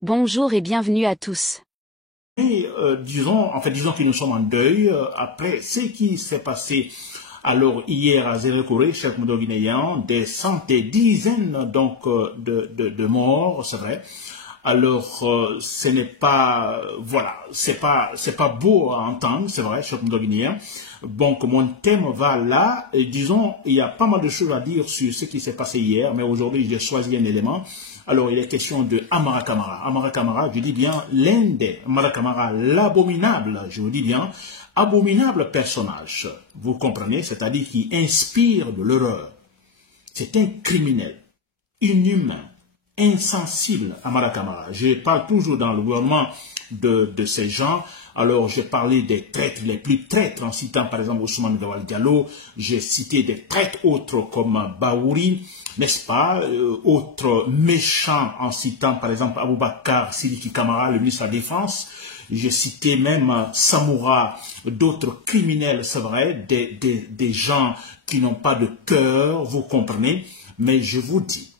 Bonjour et bienvenue à tous. Et disons que nous sommes en deuil après ce qui s'est passé alors hier à Zérekoré, chers Guinéens, des centaines, des dizaines donc de morts, c'est vrai. Alors ce n'est pas c'est pas beau à entendre, c'est vrai, chers Guinéens. Donc mon thème va là, et disons il y a pas mal de choses à dire sur ce qui s'est passé hier, mais aujourd'hui j'ai choisi un élément. Alors, il est question de Amara Kamara. Amara Kamara, je dis bien l'un des Amara Kamara, l'abominable, je vous dis bien, abominable personnage. Vous comprenez? C'est-à-dire qui inspire de l'horreur. C'est un criminel, inhumain, insensible, Amara Kamara. Je parle toujours dans le gouvernement de ces gens. Alors, j'ai parlé des traîtres, les plus traîtres, en citant par exemple Ousmane Gawal Diallo. J'ai cité des traîtres autres comme Baouri, n'est-ce pas, autres méchants en citant par exemple Aboubakar Sidiki Kamara, le ministre de la Défense. J'ai cité même Samoura, d'autres criminels, c'est vrai, des gens qui n'ont pas de cœur, vous comprenez. Mais je vous dis,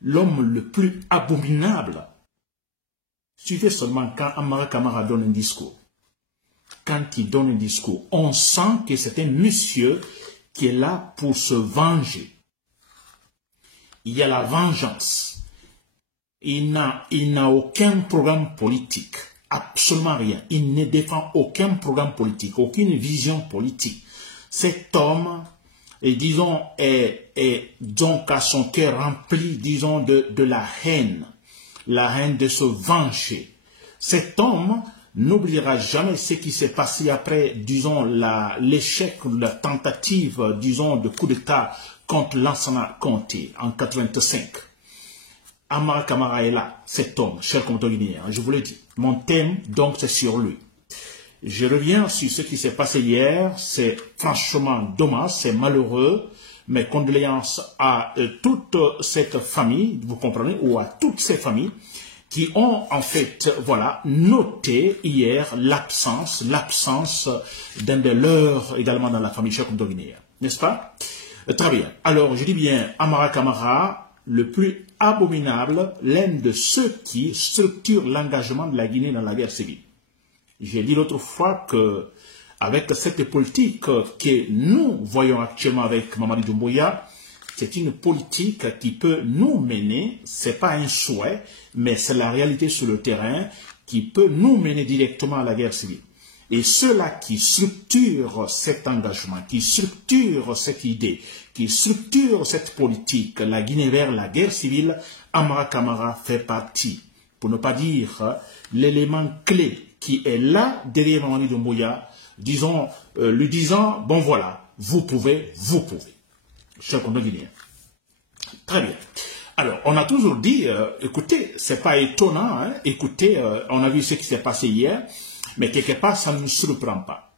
l'homme le plus abominable, suivez seulement quand Amara Kamara donne un discours. Quand il donne un discours, on sent que c'est un monsieur qui est là pour se venger. Il y a la vengeance. Il n'a aucun programme politique. Absolument rien. Il ne défend aucun programme politique, aucune vision politique. Cet homme, et disons, est donc à son cœur rempli, disons, de la haine de se venger. Cet homme n'oubliera jamais ce qui s'est passé après, disons, l'échec, la tentative, disons, de coup d'État contre Lansana Conté en 85. Amara Kamara est là, cet homme, cher Guinéen, je vous l'ai dit. Mon thème, donc, c'est sur lui. Je reviens sur ce qui s'est passé hier. C'est franchement dommage, c'est malheureux. Mes condoléances à toute cette famille, vous comprenez, ou à toutes ces familles qui ont en fait, noté hier l'absence d'un de leurs également dans la famille chère guinéenne, n'est-ce pas? Très bien. Alors, je dis bien Amara Kamara, le plus abominable, l'un de ceux qui structurent l'engagement de la Guinée dans la guerre civile. J'ai dit l'autre fois que avec cette politique que nous voyons actuellement avec Mamadi Doumbouya, c'est une politique qui peut nous mener, c'est pas un souhait, mais c'est la réalité sur le terrain qui peut nous mener directement à la guerre civile. Et ceux-là qui structurent cet engagement, qui structurent cette idée, qui structurent cette politique, la Guinée vers la guerre civile, Amara Kamara fait partie, pour ne pas dire l'élément clé qui est là derrière Mamadi Doumbouya, disons, lui disant, bon voilà, vous pouvez. Cher Guinéen. Très bien. Alors, on a toujours dit, écoutez, c'est pas étonnant, hein, écoutez, on a vu ce qui s'est passé hier, mais quelque part, ça ne nous surprend pas.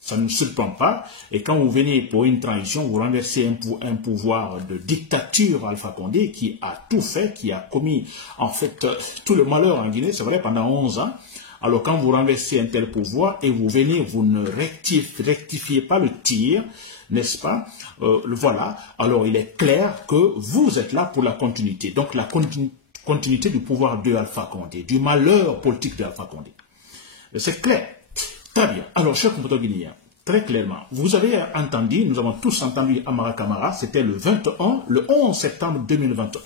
Ça ne nous surprend pas, et quand vous venez pour une transition, vous renversez un pouvoir de dictature Alpha Condé qui a tout fait, qui a commis, en fait, tout le malheur en Guinée, c'est vrai, pendant 11 ans. Alors, quand vous renversez un tel pouvoir et vous venez, vous ne rectifiez pas le tir, n'est-ce pas? Voilà. Alors, il est clair que vous êtes là pour la continuité. Donc, la continuité du pouvoir de Alpha Condé, du malheur politique de Alpha Condé. C'est clair. Très bien. Alors, chers compatriotes guinéens, très clairement, vous avez entendu, nous avons tous entendu Amara Kamara, c'était le 11 septembre 2021.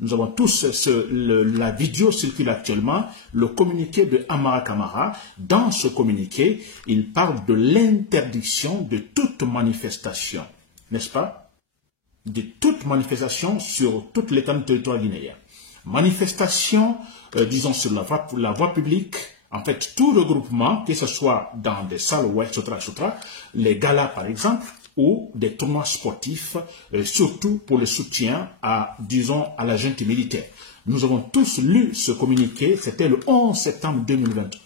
Nous avons tous la vidéo circule actuellement, le communiqué de Amara Kamara. Dans ce communiqué, il parle de l'interdiction de toute manifestation, n'est-ce pas? De toute manifestation sur toute l'étendue du territoire guinéen. Manifestation, disons, sur la voie publique, en fait, tout regroupement, que ce soit dans des salles, etc., les galas, par exemple, ou des tournois sportifs, surtout pour le soutien à, disons, à la junte militaire. Nous avons tous lu ce communiqué, c'était le 11 septembre 2021.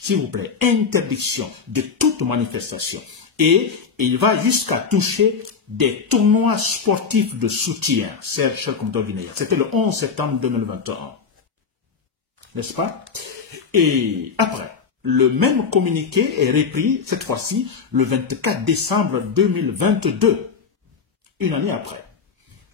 S'il vous plaît, interdiction de toute manifestation. Et il va jusqu'à toucher des tournois sportifs de soutien, chers compatriotes guinéens. C'était le 11 septembre 2021. N'est-ce pas? Et après, le même communiqué est repris, cette fois-ci, le 24 décembre 2022, une année après.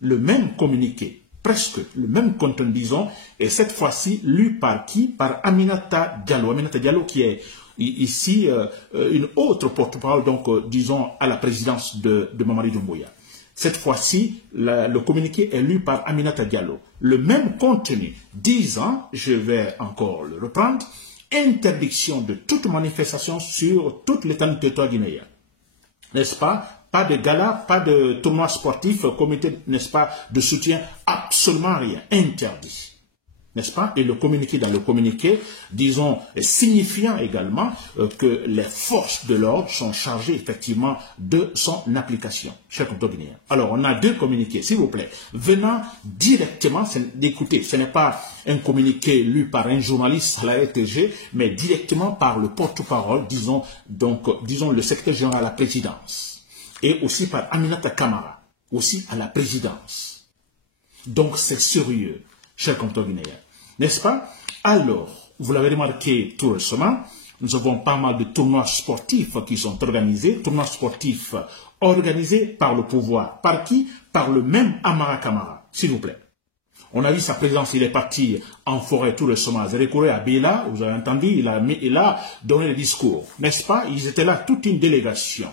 Le même communiqué presque le même contenu, disons, et cette fois-ci lu par qui? Par Aminata Diallo. Aminata Diallo qui est ici une autre porte-parole, donc disons, à la présidence de Mamadi Doumbouya. Cette fois-ci, le communiqué est lu par Aminata Diallo. Le même contenu, disant, je vais encore le reprendre, interdiction de toute manifestation sur toute l'étendue du territoire guinéen. N'est-ce pas? Pas de gala, pas de tournoi sportif, comité, n'est-ce pas, de soutien, absolument rien, interdit. N'est-ce pas? Et le communiqué, dans le communiqué, disons, signifiant également que les forces de l'ordre sont chargées effectivement de son application, chers compatriotes guinéens. Alors, on a deux communiqués, s'il vous plaît, venant directement, écoutez, ce n'est pas un communiqué lu par un journaliste à la RTG, mais directement par le porte-parole, disons, le secrétaire général à la présidence, et aussi par Aminata Kamara, aussi à la présidence. Donc, c'est sérieux, chers compatriotes guinéens. N'est-ce pas? Alors, vous l'avez remarqué tout récemment, nous avons pas mal de tournois sportifs qui sont organisés, tournois sportifs organisés par le pouvoir. Par qui? Par le même Amara Kamara, s'il vous plaît. On a vu sa présence, il est parti en forêt tout récemment. Zérekouré à Béla, vous avez entendu, il a donné le discours. N'est-ce pas? Ils étaient là, toute une délégation,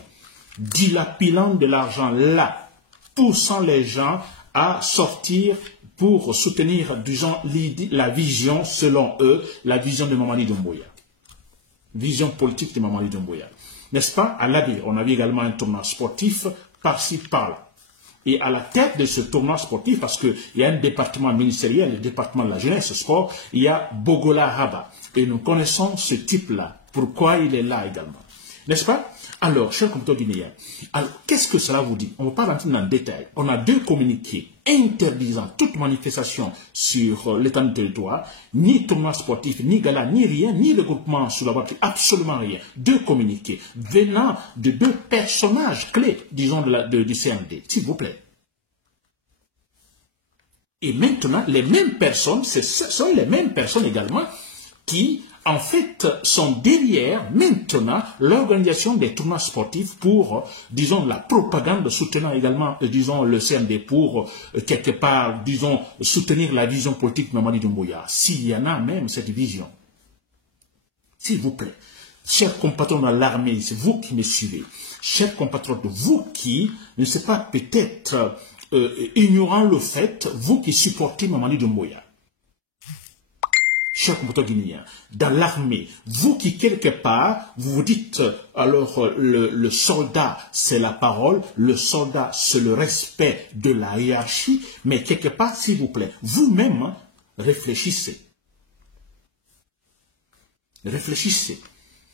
dilapilant de l'argent là, poussant les gens à sortir pour soutenir, disons, la vision, selon eux, la vision de Mamadi Doumbouya. Vision politique de Mamadi Doumbouya. N'est-ce pas? À l'Abbé, on avait également un tournoi sportif par-ci, par-là. Et à la tête de ce tournoi sportif, parce qu'il y a un département ministériel, le département de la jeunesse et sport, il y a Bogola Haba. Et nous connaissons ce type-là. Pourquoi il est là également? N'est-ce pas? Alors, chers compatriotes guinéens, qu'est-ce que cela vous dit? On ne va pas rentrer dans le détail. On a deux communiqués interdisant toute manifestation sur l'étendue du territoire, ni tournoi sportif, ni gala, ni rien, ni regroupement sur la voiture, absolument rien. Deux communiqués venant de deux personnages clés, disons, du CND, s'il vous plaît. Et maintenant, les mêmes personnes, ce sont les mêmes personnes également qui, en fait, sont derrière, maintenant, l'organisation des tournois sportifs pour, disons, la propagande, soutenant également, disons, le CND pour, quelque part, disons, soutenir la vision politique de Mamadi Doumbouya. S'il y en a même cette vision. S'il vous plaît, chers compatriotes de l'armée, c'est vous qui me suivez, chers compatriotes, vous qui, ne sais pas, peut-être, ignorant le fait, vous qui supportez Mamadi Doumbouya. Chers compatriotes guinéens, dans l'armée, vous qui quelque part, vous vous dites, alors le soldat c'est la parole, le soldat c'est le respect de la hiérarchie, mais quelque part, s'il vous plaît, vous-même, réfléchissez. Réfléchissez.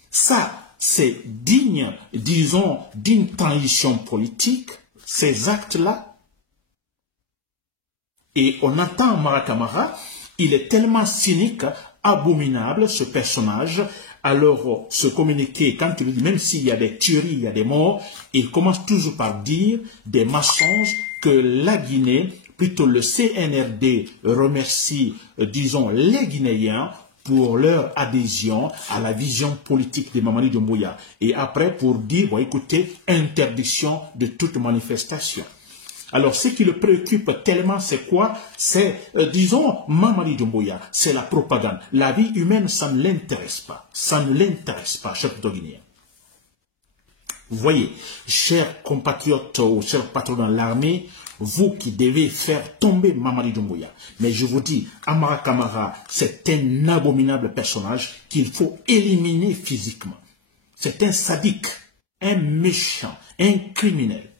Ça, c'est digne, disons, d'une transition politique, ces actes-là. Et on entend Amara Kamara, il est tellement cynique, abominable, ce personnage. Alors, ce communiqué, quand il dit, même s'il y a des tueries, il y a des morts, il commence toujours par dire des mensonges que la Guinée, plutôt le CNRD, remercie, disons, les Guinéens pour leur adhésion à la vision politique de Mamadi Doumbouya. Et après, pour dire, bon, écoutez, interdiction de toute manifestation. Alors, ce qui le préoccupe tellement, c'est quoi? C'est, disons, Mamadi Doumbouya, c'est la propagande. La vie humaine, ça ne l'intéresse pas. Ça ne l'intéresse pas, chers Guinéens. Vous voyez, chers compatriotes ou chers patrons dans l'armée, vous qui devez faire tomber Mamadi Doumbouya. Mais je vous dis, Amara Kamara, c'est un abominable personnage qu'il faut éliminer physiquement. C'est un sadique, un méchant, un criminel.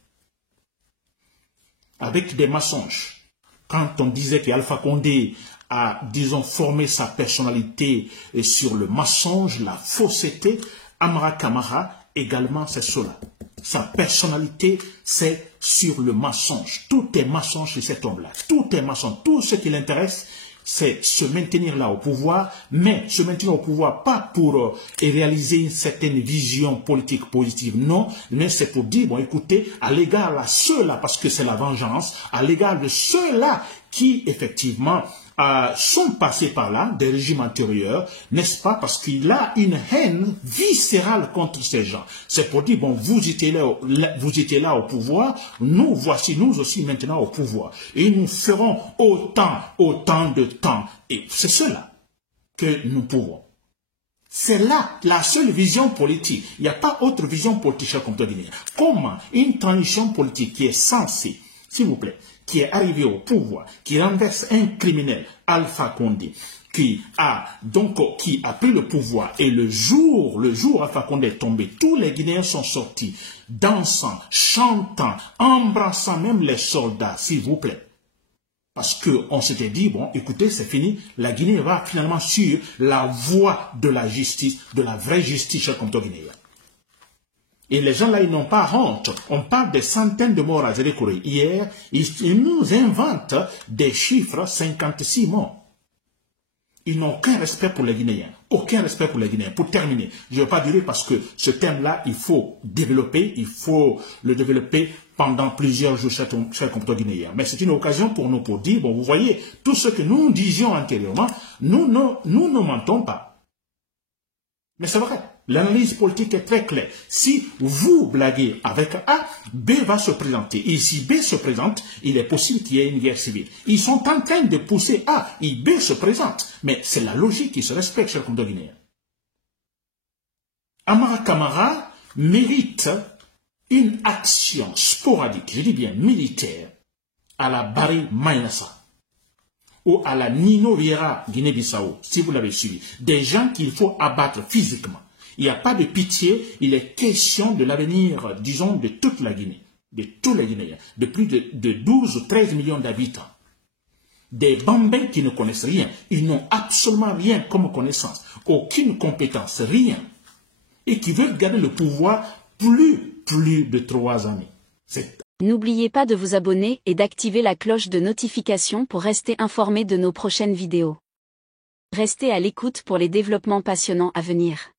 Avec des mensonges. Quand on disait qu'Alpha Condé a, disons, formé sa personnalité sur le mensonge, la fausseté, Amara Kamara également c'est cela. Sa personnalité, c'est sur le mensonge. Tout est mensonge chez cet homme-là. Tout est mensonge. Tout ce qui l'intéresse, c'est se maintenir là au pouvoir, mais se maintenir au pouvoir pas pour réaliser une certaine vision politique positive, non, mais c'est pour dire, bon écoutez, à l'égard de ceux-là, parce que c'est la vengeance, à l'égard de ceux-là qui effectivement sont passés par là, des régimes antérieurs, n'est-ce pas, parce qu'il a une haine viscérale contre ces gens. C'est pour dire, bon, vous étiez là au pouvoir, nous voici, nous aussi maintenant au pouvoir. Et nous ferons autant de temps. Et c'est cela que nous pouvons. C'est là la seule vision politique. Il n'y a pas autre vision politique, cher compatriotes guinéens. Comment une transition politique qui est censée, s'il vous plaît, qui est arrivé au pouvoir, qui renverse un criminel, Alpha Condé, qui a pris le pouvoir, et le jour Alpha Condé est tombé, tous les Guinéens sont sortis, dansant, chantant, embrassant même les soldats, s'il vous plaît. Parce qu'on s'était dit, bon, écoutez, c'est fini, la Guinée va finalement sur la voie de la justice, de la vraie justice, chers compatriotes guinéens. Et les gens là, ils n'ont pas honte. On parle des centaines de morts à Zérékouré. Hier, ils nous inventent des chiffres 56 morts. Ils n'ont aucun respect pour les Guinéens. Aucun respect pour les Guinéens. Pour terminer, je ne vais pas durer parce que ce thème-là, il faut le développer pendant plusieurs jours, chers compatriotes guinéens. Mais c'est une occasion pour nous pour dire, bon, vous voyez, tout ce que nous disions antérieurement, nous ne mentons pas. Mais c'est vrai. L'analyse politique est très claire. Si vous blaguez avec A, B va se présenter. Et si B se présente, il est possible qu'il y ait une guerre civile. Ils sont en train de pousser A et B se présente. Mais c'est la logique qui se respecte, chers compatriotes guinéens. Amara Camara mérite une action sporadique, je dis bien militaire, à la Barry Mainassa ou à la Nino Vieira Guinée-Bissau, si vous l'avez suivi. Des gens qu'il faut abattre physiquement. Il n'y a pas de pitié, il est question de l'avenir, disons, de toute la Guinée, de tous les Guinéens, de plus de 12 ou 13 millions d'habitants. Des Bambins qui ne connaissent rien, ils n'ont absolument rien comme connaissance, aucune compétence, rien, et qui veulent garder le pouvoir plus de 3 années. N'oubliez pas de vous abonner et d'activer la cloche de notification pour rester informé de nos prochaines vidéos. Restez à l'écoute pour les développements passionnants à venir.